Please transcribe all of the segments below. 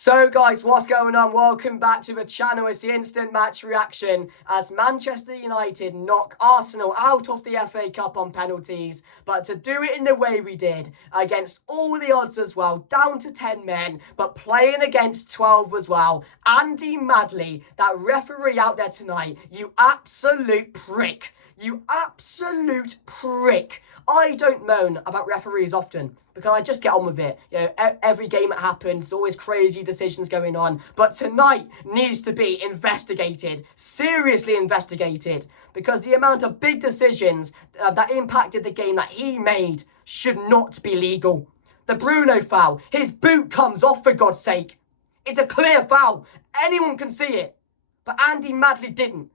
So guys, what's going on? Welcome back to the channel. It's the instant match reaction as Manchester United knock Arsenal out of the FA Cup on penalties, but to do it in the way we did, against all the odds as well, down to 10 men, but playing against 12 as well. Andy Madley, that referee out there tonight, you absolute prick. You absolute prick. I don't moan about referees often because I just get on with it. You know, every game it happens, there's always crazy decisions going on. But tonight needs to be investigated, seriously investigated, because the amount of big decisions that impacted the game that he made should not be legal. The Bruno foul, his boot comes off for God's sake. It's a clear foul. Anyone can see it. But Andy Madley didn't.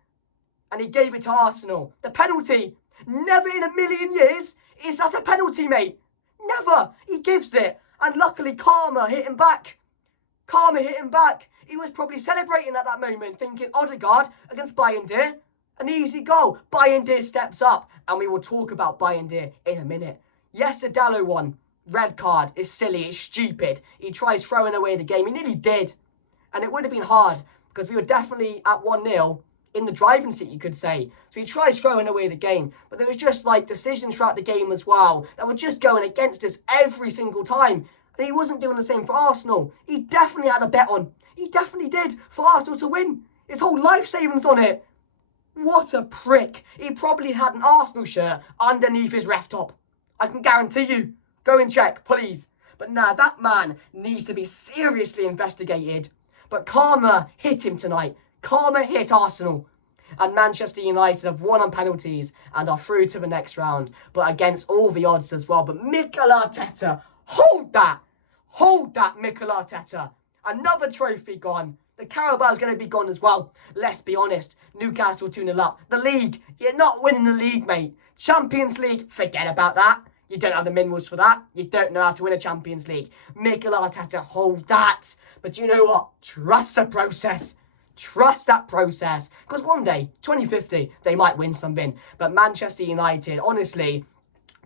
And he gave it to Arsenal. The penalty, never in a million years is that a penalty, mate. Never. He gives it. And luckily, Karma hit him back. He was probably celebrating at that moment, thinking Odegaard against Bayındır, an easy goal. Bayındır steps up, and we will talk about Bayındır in a minute. Yes, the Dalot one, red card, is silly, it's stupid. He tries throwing away the game. He nearly did. And it would have been hard, because we were definitely at 1-0. In the driving seat, you could say. So he tries throwing away the game. But there was just like decisions throughout the game as well that were just going against us every single time. And he wasn't doing the same for Arsenal. He definitely had a bet on. He definitely did for Arsenal to win. His whole life savings on it. What a prick. He probably had an Arsenal shirt underneath his ref top. I can guarantee you. Go and check, please. But nah, that man needs to be seriously investigated. But Karma hit him tonight. Karma hit Arsenal, and Manchester United have won on penalties and are through to the next round, but against all the odds as well. But Mikel Arteta, hold that, Mikel Arteta. Another trophy gone. The Carabao is going to be gone as well. Let's be honest, Newcastle 2-0 up. The league, you're not winning the league, mate. Champions League, forget about that. You don't have the minerals for that. You don't know how to win a Champions League. Mikel Arteta, hold that. But you know what? Trust the process. Trust that process, because one day, 2050, they might win something. But Manchester United, honestly,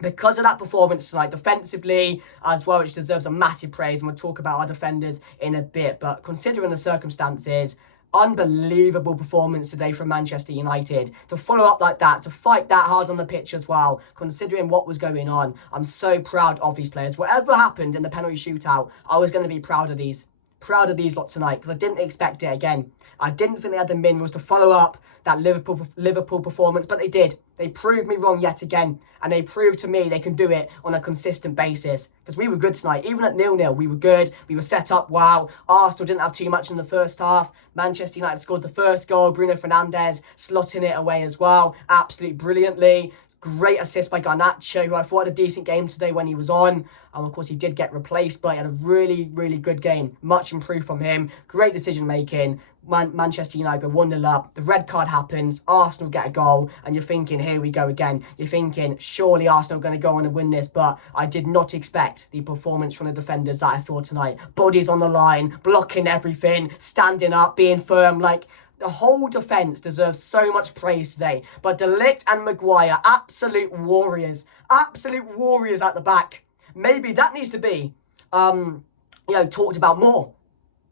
because of that performance tonight, defensively as well, which deserves a massive praise, and we'll talk about our defenders in a bit, but considering the circumstances, unbelievable performance today from Manchester United. To follow up like that, to fight that hard on the pitch as well, considering what was going on, I'm so proud of these players. Whatever happened in the penalty shootout, I was going to be proud of these. Proud of these lot tonight, because I didn't expect it again. I didn't think they had the minerals to follow up that Liverpool performance, but they did. They proved me wrong yet again, and they proved to me they can do it on a consistent basis, because we were good tonight. Even at 0-0, we were good. We were set up well. Arsenal didn't have too much in the first half. Manchester United scored the first goal. Bruno Fernandes slotting it away as well, absolutely brilliantly. Great assist by Garnacho, who I thought had a decent game today when he was on. Of course, he did get replaced, but he had a really, really good game. Much improved from him. Great decision-making. Manchester United go 1-0 up. The red card happens. Arsenal get a goal. And you're thinking, here we go again. You're thinking, surely Arsenal are going to go on and win this. But I did not expect the performance from the defenders that I saw tonight. Bodies on the line, blocking everything, standing up, being firm. Like, the whole defence deserves so much praise today. But De Ligt and Maguire, absolute warriors. Absolute warriors at the back. Maybe that needs to be, talked about more.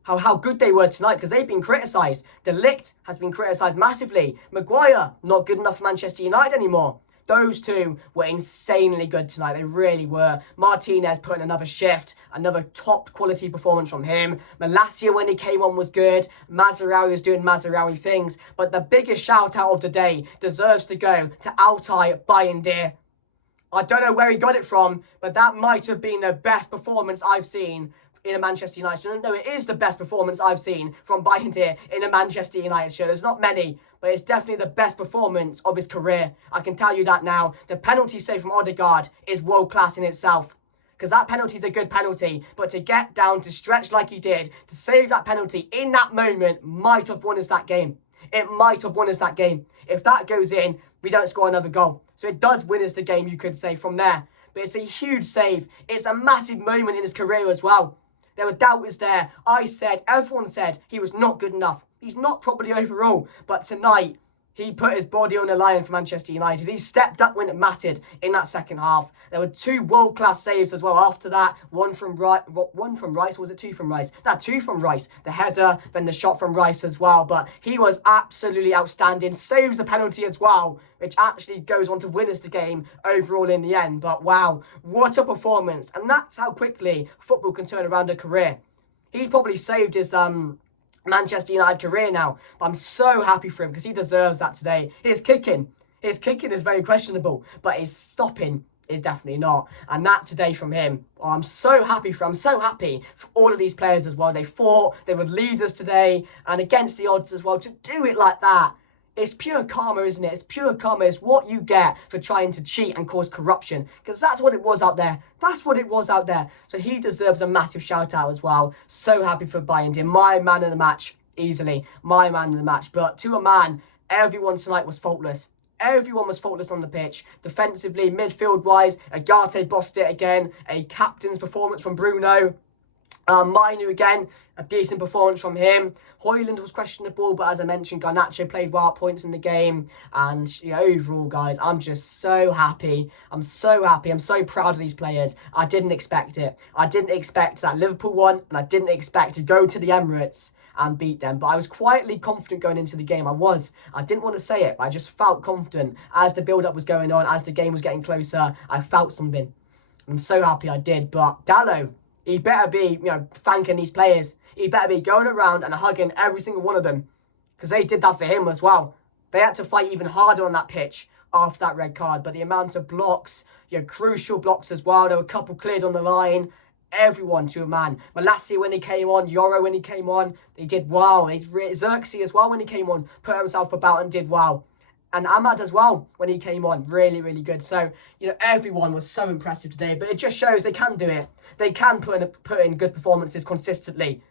How good they were tonight, because they've been criticised. De Ligt has been criticised massively. Maguire, not good enough for Manchester United anymore. Those two were insanely good tonight. They really were. Martinez putting another shift, another top quality performance from him. Malacia, when he came on, was good. Mazraoui was doing Mazraoui things. But the biggest shout out of the day deserves to go to Altay Bayındır. I don't know where he got it from, but that might have been the best performance I've seen in a Manchester United shirt. No, it is the best performance I've seen from Bayındır in a Manchester United shirt. There's not many, but it's definitely the best performance of his career. I can tell you that now. The penalty save from Odegaard is world-class in itself, because that penalty is a good penalty, but to get down, to stretch like he did, to save that penalty in that moment might have won us that game. It might have won us that game. If that goes in, we don't score another goal. So it does win us the game, you could say, from there. But it's a huge save. It's a massive moment in his career as well. There were doubters there. Everyone said he was not good enough. He's not probably overall. But tonight, He put his body on the line for Manchester United. He stepped up when it mattered in that second half. There were 2 world-class saves as well after that. One from Rice, or was it 2 from Rice? No, 2 from Rice. The header, then the shot from Rice as well. But he was absolutely outstanding. Saves the penalty as well, which actually goes on to win us the game overall in the end. But wow, what a performance. And that's how quickly football can turn around a career. He probably saved his Manchester United career now. But I'm so happy for him because he deserves that today. His kicking is very questionable, but his stopping is definitely not. And that today from him, oh, I'm so happy for all of these players as well. They fought, they were leaders today, and against the odds as well. To do it like that, it's pure karma, isn't it? It's pure karma. It's what you get for trying to cheat and cause corruption. Because that's what it was out there. That's what it was out there. So he deserves a massive shout out as well. So happy for Bayern. My man of the match, easily. My man of the match. But to a man, everyone tonight was faultless. Everyone was faultless on the pitch. Defensively, midfield-wise, Agate bossed it again. A captain's performance from Bruno. Mainu again, a decent performance from him. Højlund was questionable, but as I mentioned, Garnacho played well at points in the game. And overall, guys, I'm just so happy. I'm so happy. I'm so proud of these players. I didn't expect it. I didn't expect that Liverpool won, and I didn't expect to go to the Emirates and beat them. But I was quietly confident going into the game. I didn't want to say it, but I just felt confident as the build-up was going on, as the game was getting closer. I felt something. I'm so happy I did. But Dalot, he better be, thanking these players. He better be going around and hugging every single one of them. Because they did that for him as well. They had to fight even harder on that pitch after that red card. But the amount of blocks, crucial blocks as well. There were a couple cleared on the line. Everyone to a man. Malacia when he came on, Yoro when he came on, they did well. Xerxes as well when he came on, put himself about and did well. And Ahmad as well when he came on, really, really good. So, everyone was so impressive today. But it just shows they can do it. They can put in good performances consistently.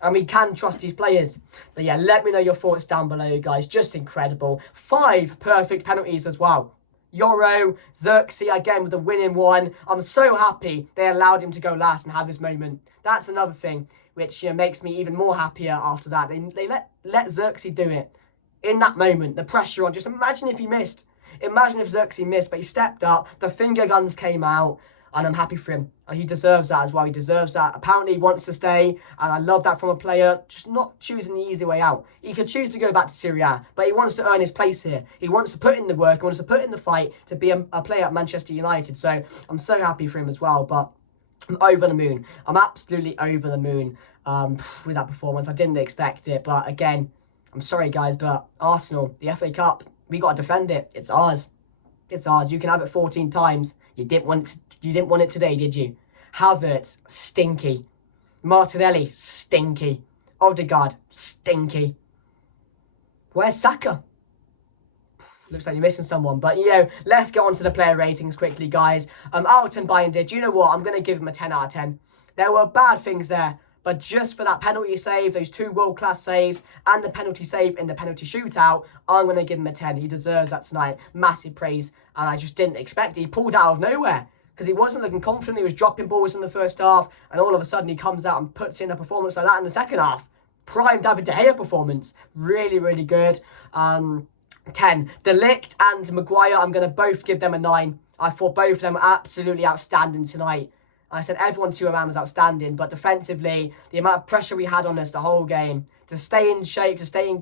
And we can trust these players. But yeah, let me know your thoughts down below, guys. Just incredible. 5 perfect penalties as well. Yoro, Xerxes again with the winning one. I'm so happy they allowed him to go last and have this moment. That's another thing which makes me even more happier after that. They let Xerxes do it. In that moment, the pressure on. Just imagine if he missed. Imagine if Xerxes missed, but he stepped up. The finger guns came out. And I'm happy for him. He deserves that as well. He deserves that. Apparently he wants to stay. And I love that from a player. Just not choosing the easy way out. He could choose to go back to Serie A. But he wants to earn his place here. He wants to put in the work. He wants to put in the fight to be a player at Manchester United. So I'm so happy for him as well. But I'm over the moon. I'm absolutely over the moon with that performance. I didn't expect it. But again, I'm sorry guys. But Arsenal, the FA Cup, we got to defend it. It's ours. It's ours. You can have it 14 times. You didn't want it today, did you? Havertz, stinky. Martinelli, stinky. Odegaard, stinky. Where's Saka? Looks like you're missing someone. But, let's get on to the player ratings quickly, guys. Alton Bayern did. You know what? I'm going to give him a 10 out of 10. There were bad things there. But just for that penalty save, those 2 world-class saves, and the penalty save in the penalty shootout, I'm going to give him a 10. He deserves that tonight. Massive praise. And I just didn't expect it. He pulled out of nowhere. Because he wasn't looking confident. He was dropping balls in the first half. And all of a sudden, he comes out and puts in a performance like that in the second half. Prime David De Gea performance. Really, really good. 10. De Ligt and Maguire, I'm going to both give them a 9. I thought both of them were absolutely outstanding tonight. I said everyone to a man was outstanding, but defensively, the amount of pressure we had on us the whole game, to stay in shape, to stay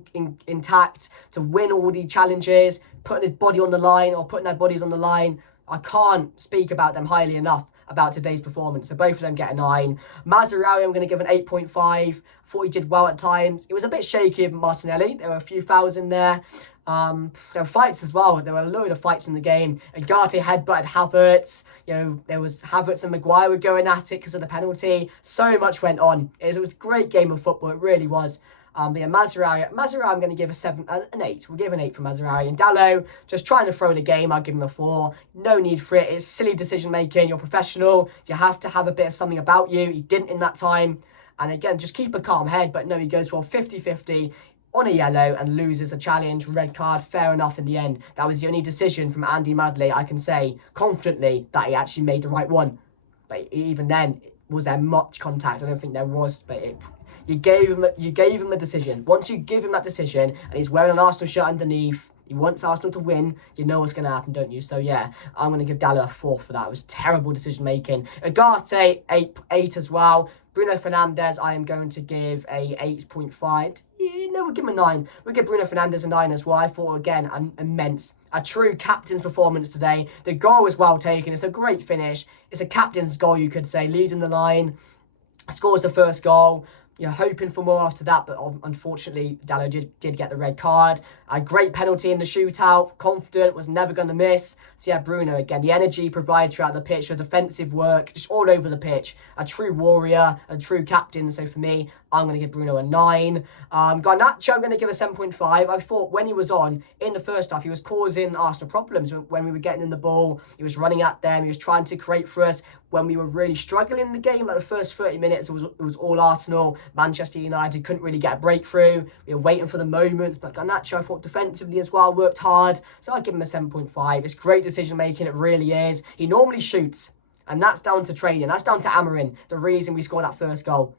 intact, to win all the challenges, putting his body on the line or putting their bodies on the line, I can't speak about them highly enough about today's performance. So both of them get a 9. Mazraoui, I'm going to give an 8.5. Thought he did well at times. It was a bit shaky of Martinelli. There were a few fouls in there. There were fights as well. There were a load of fights in the game. Agate headbutted Havertz. There was Havertz and Maguire were going at it because of the penalty. So much went on. It was a great game of football. It really was. But yeah, Mazraoui, I'm going to give an 8. We'll give an 8 for Mazraoui. And Dalot, just trying to throw the game, I'll give him a 4. No need for it. It's silly decision making. You're professional. You have to have a bit of something about you. He didn't in that time. And again, just keep a calm head. But no, he goes for 50-50 on a yellow and loses a challenge, red card. Fair enough in the end. That was the only decision from Andy Madley, I can say confidently, that he actually made the right one. But even then, was there much contact? I don't think there was, but you gave him the decision. Once you give him that decision, and he's wearing an Arsenal shirt underneath, he wants Arsenal to win, you know what's going to happen, don't you? So yeah, I'm going to give Dalot a 4 for that. It was terrible decision making. Ugarte, 8 as well. Bruno Fernandes, I am going to give a 8.5. No, we'll give him a 9. We'll give Bruno Fernandes a 9 as well. I thought, again, immense. A true captain's performance today. The goal was well taken. It's a great finish. It's a captain's goal, you could say. Leading the line, scores the first goal. You're hoping for more after that, but unfortunately, Dalot did get the red card. A great penalty in the shootout. Confident, was never going to miss. So yeah, Bruno, again, the energy provided throughout the pitch, the defensive work, just all over the pitch. A true warrior, a true captain. So for me, I'm going to give Bruno a 9. Garnacho, I'm going to give a 7.5. I thought when he was on, in the first half, he was causing Arsenal problems when we were getting in the ball. He was running at them. He was trying to create for us. When we were really struggling in the game, like the first 30 minutes, it was all Arsenal. Manchester United couldn't really get a breakthrough. We were waiting for the moments, but Garnacho, I thought defensively as well, worked hard. So I'd give him a 7.5. It's great decision making, it really is. He normally shoots, and that's down to training. That's down to Amorim, the reason we scored that first goal.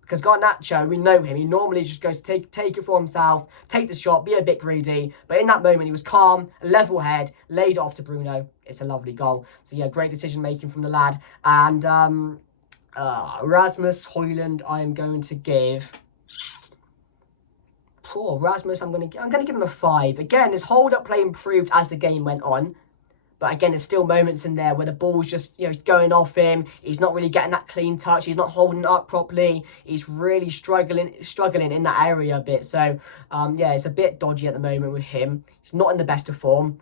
Because Garnacho, we know him, he normally just goes to take it for himself, take the shot, be a bit greedy. But in that moment, he was calm, level head, laid off to Bruno. It's a lovely goal. So yeah, great decision making from the lad. And Rasmus Højlund, I am going to give... Poor Rasmus, I'm going to give him a 5. Again, his hold-up play improved as the game went on. But again, there's still moments in there where the ball's just, going off him. He's not really getting that clean touch. He's not holding it up properly. He's really struggling in that area a bit. So, yeah, it's a bit dodgy at the moment with him. He's not in the best of form.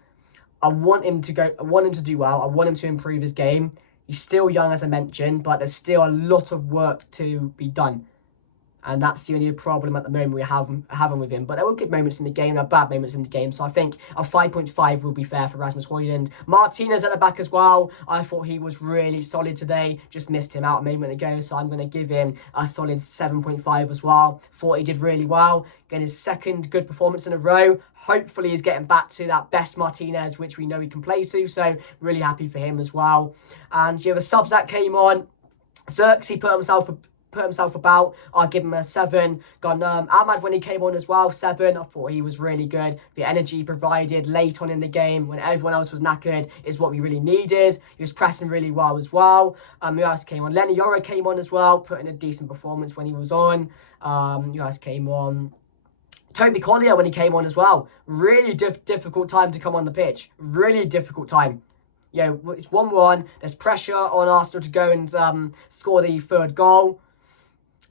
I want him to do well. I want him to improve his game. He's still young, as I mentioned, but there's still a lot of work to be done. And that's the only problem at the moment we have with him. But there were good moments in the game, there were bad moments in the game. So I think a 5.5 will be fair for Rasmus Højlund. Martinez at the back as well. I thought he was really solid today. Just missed him out a moment ago. So I'm going to give him a solid 7.5 as well. Thought he did really well. Again, his second good performance in a row. Hopefully he's getting back to that best Martinez, which we know he can play to. So really happy for him as well. And the subs that came on. Xerxes put himself about. I'll give him a 7. Ahmad, when he came on as well, 7. I thought he was really good. The energy he provided late on in the game when everyone else was knackered is what we really needed. He was pressing really well as well. Who else came on? Leny Yoro came on as well, put in a decent performance when he was on. Who else came on? Toby Collier when he came on as well. Really difficult time to come on the pitch. Really difficult time. It's 1-1. There's pressure on Arsenal to go and score the third goal.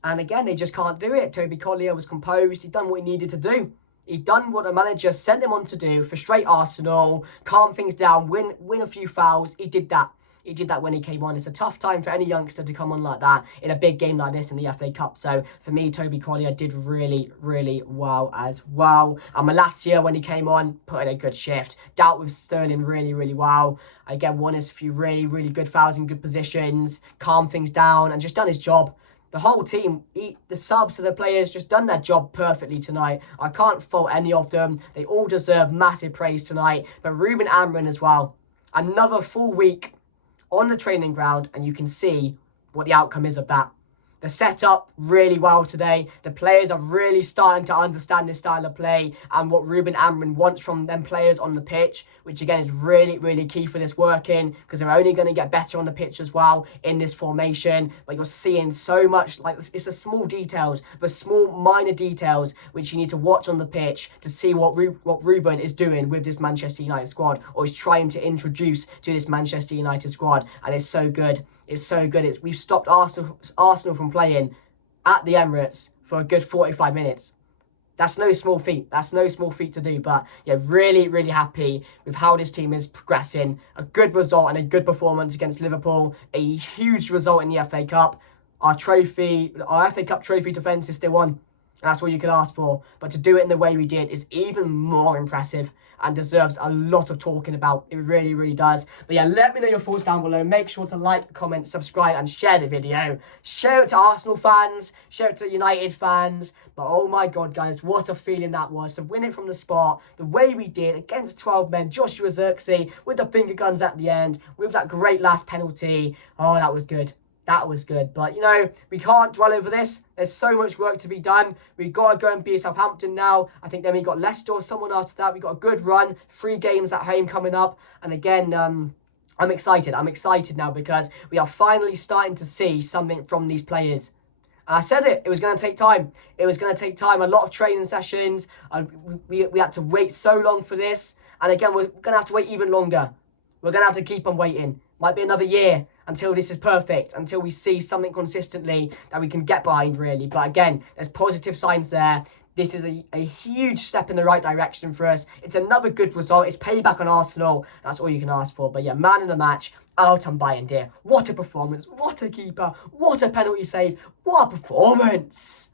And again, they just can't do it. Toby Collier was composed. He'd done what he needed to do. He'd done what the manager sent him on to do, frustrate Arsenal, calm things down, win a few fouls. He did that. He did that when he came on. It's a tough time for any youngster to come on like that in a big game like this in the FA Cup. So for me, Toby Collier did really, really well as well. And Malacia, when he came on, put in a good shift. Dealt with Sterling really, really well. Again, won his few really, really good fouls in good positions, calmed things down, and just done his job. The whole team, the subs to the players, just done their job perfectly tonight. I can't fault any of them. They all deserve massive praise tonight. But Ruben Amorim as well. Another full week on the training ground, and you can see what the outcome is of that. The setup really well today. The players are really starting to understand this style of play and what Ruben Amorim wants from them players on the pitch, which again is really, really key for this working, because they're only going to get better on the pitch as well in this formation. But you're seeing so much, like it's the small details, the small minor details which you need to watch on the pitch to see what Ruben is doing with this Manchester United squad, or is trying to introduce to this Manchester United squad. And it's so good. It's so good. We've stopped Arsenal from playing at the Emirates for a good 45 minutes. That's no small feat. That's no small feat to do. But yeah, really, really happy with how this team is progressing. A good result and a good performance against Liverpool. A huge result in the FA Cup. Our FA Cup trophy defence is still on. And that's all you can ask for. But to do it in the way we did is even more impressive and deserves a lot of talking about. It really, really does. But yeah, let me know your thoughts down below. Make sure to like, comment, subscribe, and share the video. Share it to Arsenal fans. Share it to United fans. But oh my God, guys, what a feeling that was. To win it from the spot, the way we did, against 12 men, Joshua Xerxes, with the finger guns at the end, with that great last penalty. Oh, that was good. That was good. But, you know, we can't dwell over this. There's so much work to be done. We've got to go and beat Southampton now. I think then we got Leicester or someone after that. We got a good run. 3 games at home coming up. And again, I'm excited. I'm excited now because we are finally starting to see something from these players. And I said it was going to take time. It was going to take time. A lot of training sessions. We had to wait so long for this. And again, we're going to have to wait even longer. We're going to have to keep on waiting. Might be another year until this is perfect, until we see something consistently that we can get behind, really. But again, there's positive signs there. This is a huge step in the right direction for us. It's another good result. It's payback on Arsenal. That's all you can ask for. But yeah, man of the match, Altan Bayındır. What a performance. What a keeper. What a penalty save. What a performance.